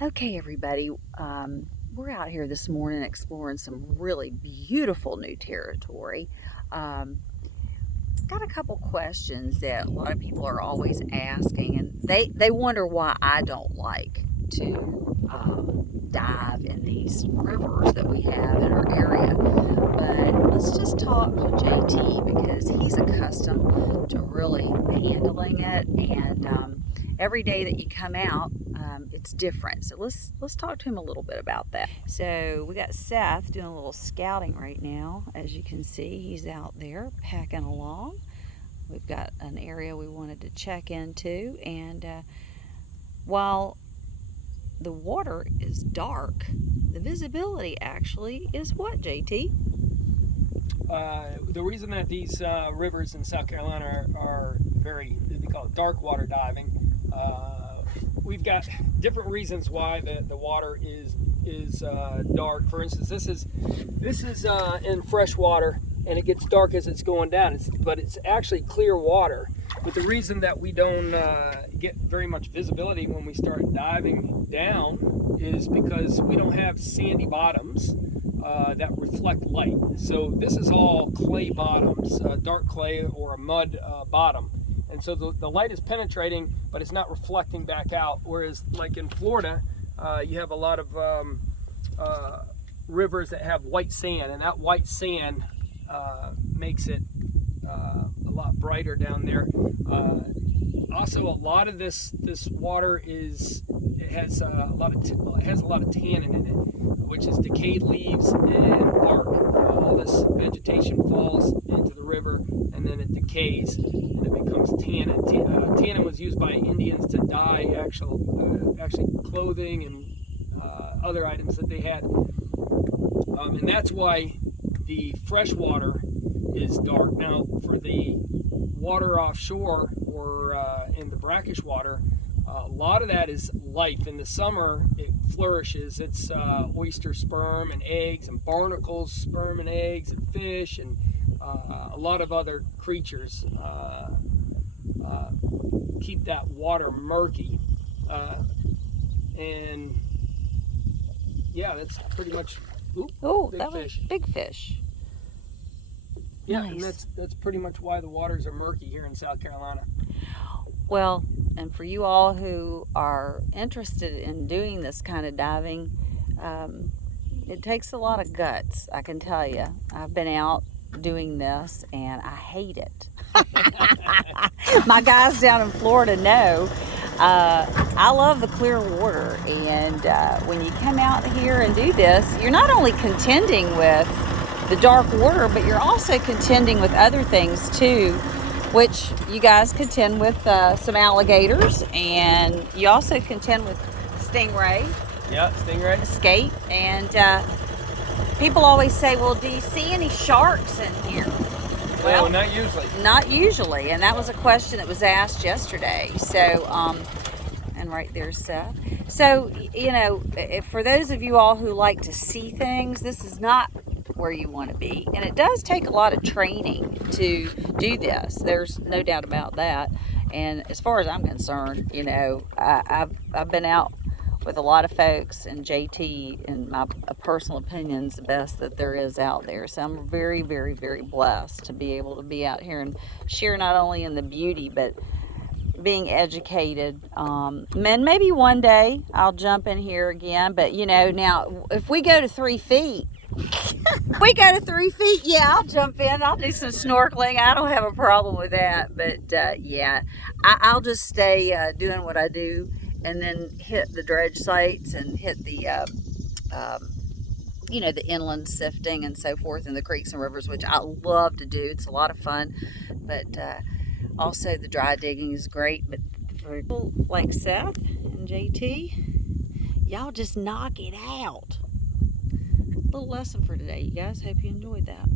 Okay, everybody, we're out here this morning exploring some really beautiful new territory. Um, got a couple questions that a lot of people are always asking, and they wonder why I don't like to dive in these rivers that we have in our area. But let's just talk to JT because he's accustomed to really handling it, and every day that you come out, it's different. So let's talk to him a little bit about that. So we got Seth doing a little scouting right now. As you can see, he's out there packing along. We've got an area we wanted to check into, and while the water is dark, the visibility actually is what, JT? The reason that these rivers in South Carolina are very, they call it dark water diving. We've got different reasons why the water is dark. For instance, this is in fresh water, and it gets dark as it's going down. But it's actually clear water. But the reason that we don't get very much visibility when we start diving down is because we don't have sandy bottoms that reflect light. So this is all clay bottoms, dark clay or a mud bottom. And so the light is penetrating, but it's not reflecting back out. Whereas like in Florida, you have a lot of rivers that have white sand, and that white sand makes it a lot brighter down there. Also, a lot of this water has a lot of tannin in it, which is decayed leaves and bark. All this vegetation falls into the river, and then it decays, and it becomes tannin. Tannin was used by Indians to dye actually clothing and other items that they had, and that's why the fresh water is dark. Now, for the water offshore or in the brackish water, a lot of that is life. In the summer, it flourishes. It's oyster sperm and eggs, and barnacles sperm and eggs, and fish, and a lot of other creatures keep that water murky. And yeah, that's pretty much. Oh, big that fish. was big fish. Yeah, Nice. and that's pretty much why the waters are murky here in South Carolina. Well, and for you all who are interested in doing this kind of diving, it takes a lot of guts, I can tell you. I've been out doing this and I hate it. My guys down in Florida know I love the clear water, and when you come out here and do this, you're not only contending with the dark water, but you're also contending with other things too, which you guys contend with some alligators, and you also contend with stingray, Yeah, stingray. skate, and people always say, well, do you see any sharks in here? Well, not usually. Not usually, and that was a question that was asked yesterday. So, and right there's Seth. So, you know, for those of you all who like to see things, this is not where you want to be, and it does take a lot of training to do this. There's no doubt about that. And as far as I'm concerned, you know, I've been out with a lot of folks, and JT, in my personal opinion, is the best that there is out there. So I'm very, very, very blessed to be able to be out here and share not only in the beauty, but being educated. And maybe one day I'll jump in here again. But, you know, now if we go to 3 feet, yeah, I'll jump in. I'll do some snorkeling. I don't have a problem with that. But yeah, I'll just stay doing what I do, and then hit the dredge sites and hit the you know, the inland sifting and so forth in the creeks and rivers, which I love to do. It's a lot of fun. But also the dry digging is great. But for people like Seth and JT, y'all just knock it out. Little lesson for today, you guys. Hope you enjoyed that.